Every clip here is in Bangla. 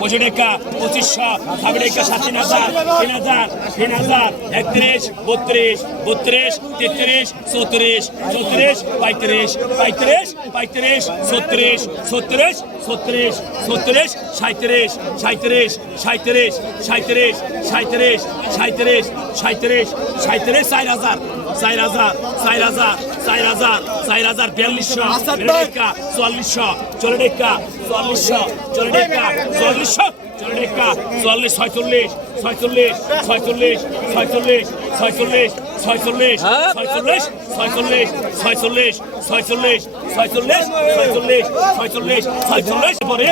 পঁচিশ টাকা পঁচিশশো ছাব্বিশ টাকা সাত তিন হাজার তিন হাজার তিন হাজার, একত্রিশ, বত্রিশ বত্রিশ, তেত্রিশ, চৌত্রিশ চৌত্রিশ, পঁয়ত্রিশ পঁয়ত্রিশ পঁয়ত্রিশ, ছত্রিশ ছত্রিশ ছত্রিশ ছত্রিশ সাঁত্রিশ সাঁত্রিশ সাঁত্রিশ সাঁত্রিশ সাঁত্রিশ সাঁত্রিশ সাঁত্রিশ সাঁত্রিশ চার হাজার চার হাজার চার হাজার চার হাজার চার হাজার বিয়াল্লিশশো টাকা চুয়াল্লিশশো চল্লিশ টাকা চুয়াল্লিশশো চল্লিশ টাকা চুয়াল্লিশশো চল্লিশ টাকা চুয়াল্লিশ ছয়চল্লিশ ছয়চল্লিশ ছয়চল্লিশ ছয়চল্লিশ ছয়চল্লিশ ছয়চল্লিশ ছয়চল্লিশ ছয়চল্লিশ ছয়চল্লিশ ছয়চল্লিশ ছয়চল্লিশ ছয়চল্লিশ ছয়চল্লিশ ছয়চল্লিশ পরে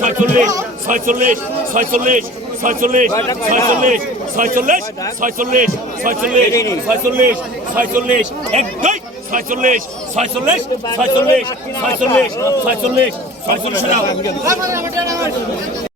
ছয়চল্লিশ ছয়চল্লিশ ছয়চল্লিশ ছয়চল্লিশ ছয়চল্লিশ ছয়চল্লিশ ছয়চল্লিশ ছয়চল্লিশ ছয়চল্লিশ ছয়চল্লিশ এক দুই ছয়চল্লিশ ছয়চল্লিশ ছয়চল্লিশ ছয়চল্লিশ ছয়চল্লিশ ছয়চল্লিশ ওই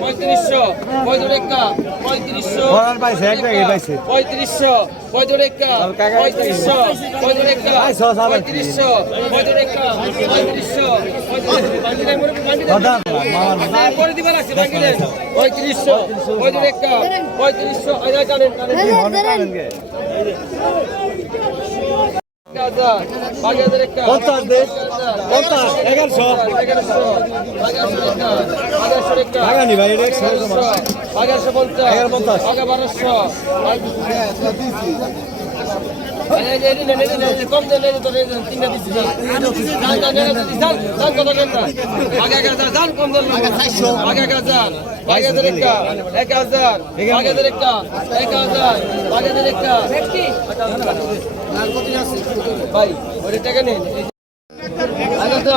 পঁয়ত্রিশশো পঁয়ত্রিশা পঁয়ত্রিশশো পাইছে এক ব্যাগে পাইছে। পঁয়ত্রিশশো পঁয়ত্রিশা পঁয়ত্রিশশো পঁয়ত্রিশা পঁয়ত্রিশশো পঁয়ত্রিশা পঁয়ত্রিশশো পঁয়ত্রিশশো। পঁয়ত্রিশা পঁয়ত্রিশশো পঞ্চাশ দেশ পঞ্চাশ এগারোশো। এগারোশো লাগানি ভাই এটা এগারোশো পঞ্চাশ। এগারো পঞ্চাশ বারোশো কম দেন তিনটা আগে আগে যান কম দেন আগে আগে একটা এক হাজার। বাগেদের একটা এক হাজার। বাগেদের একটা। ভাই ওই টাকা নিন আগে তো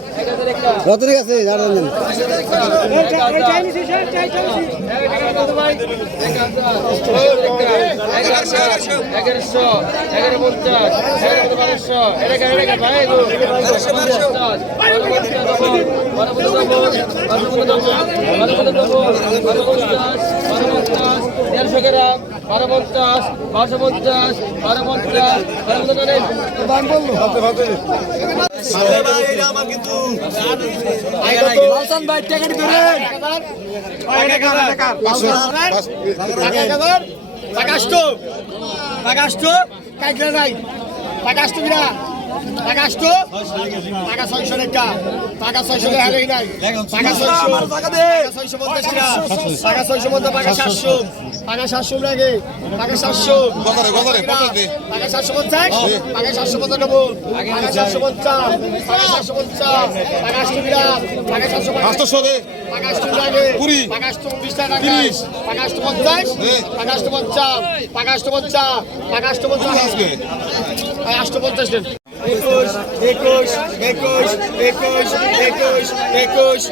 রতনের কাছে এগারোশো এগারো পঞ্চাশ এগারো বারোশো এলাকা এলাকা ভাই পঞ্চাশ গ্রাম বারো পঞ্চাশ বারোশো পঞ্চাশ বারো পঞ্চাশ বারো নাই পাকাশটো টাকা আসতো? টাকা ছয়শো টাকা টাকা ছয়শো হারাই নাই। টাকা ছয়শো টাকা ছয়শো মধ্যে টাকা। সাতশো। টাকা সাতশো লাগে। টাকা সাতশো। টাকা সাতশো পঞ্চাশ। টাকা সাতশো পঁচানব্বই টাকা সাতশো পঞ্চাশ। টাকা সাতশো পঞ্চাশ। টাকা আটশো গ্রাম টাকা। সাতশো আটশো টাকা আটশো লাগে। কুড়ি। টাকা আটশো বিশ টাকা তিরিশ। টাকা আটশো পঞ্চাশ। টাকা আটশো পঞ্চাশ। টাকা আটশো পঞ্চাশ। টাকা আটশো পঞ্চাশ। আটশো পঞ্চাশ একুশ একুশ একুশ একুশ একুশ